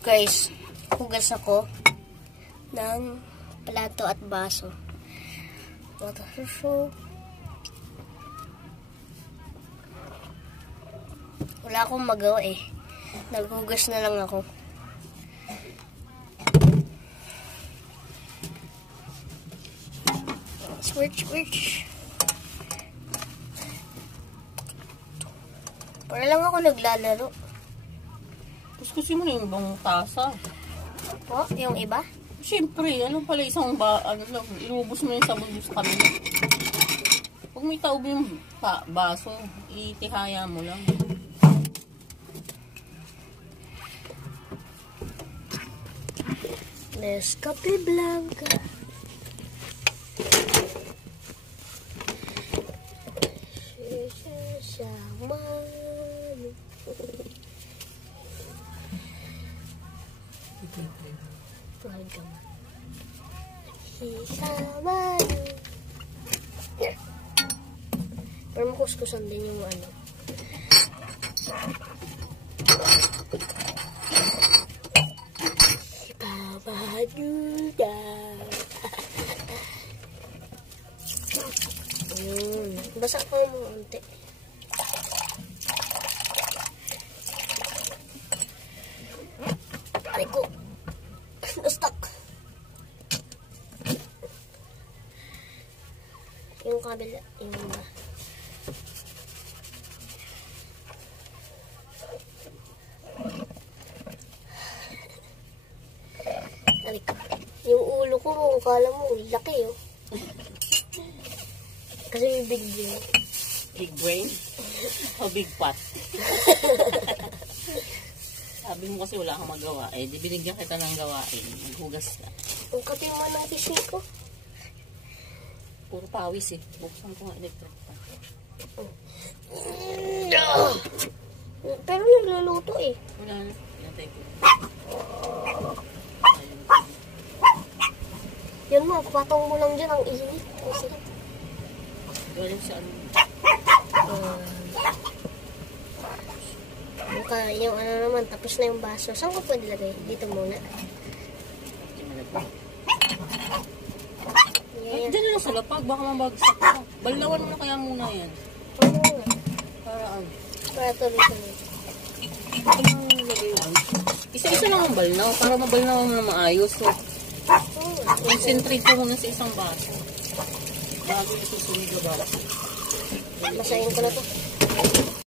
Guys, hugas ako ng plato at baso. So, wala akong magawa eh. Naghugas na lang ako. Switch. Para lang ako naglalaro. Kuskusin mo na yung ibang tasa. Oh, yung iba? Siyempre, ano pala isang inubos mo yung sabon sa kanila. Pag may taob yung baso, itihaya mo lang. Nescafe Blanca. Pero makuskusan din yung ano. Babaduda. Basa ko mo unti. Aray ko. Na-stuck. Yung kabila. Yung iba. Aray ko. Yung ulo ko, kala mo, laki oh. Kasi may big brain. Big brain? O big pot? Sabi mo kasi wala kang magawa. Eh, di binigyan kita ng gawain. Maghugas ka. Ang kape mo ng pisngi ko. Puro pawis eh. Buksan ko nga electric pa. Pero nagluluto eh. Wala na. Yatay ko. Yan mo, patong mo lang dyan ang init. Kasi galing sa ano. Mukha yung ano naman, tapos na yung baso. Saan ko pwede lagay? Dito muna. Yeah. Diyan na lang sa lapag, baka mabagsak ka. Balawan mo na kaya muna yan. Ano nga? Para ano? Para tuloy-tuloy. Isa-isa lang ang balnaw, para mabalnaw na maayos. So, concentrate ko muna sa isang baso. Bago isusunod na baso. Masahin ko na to.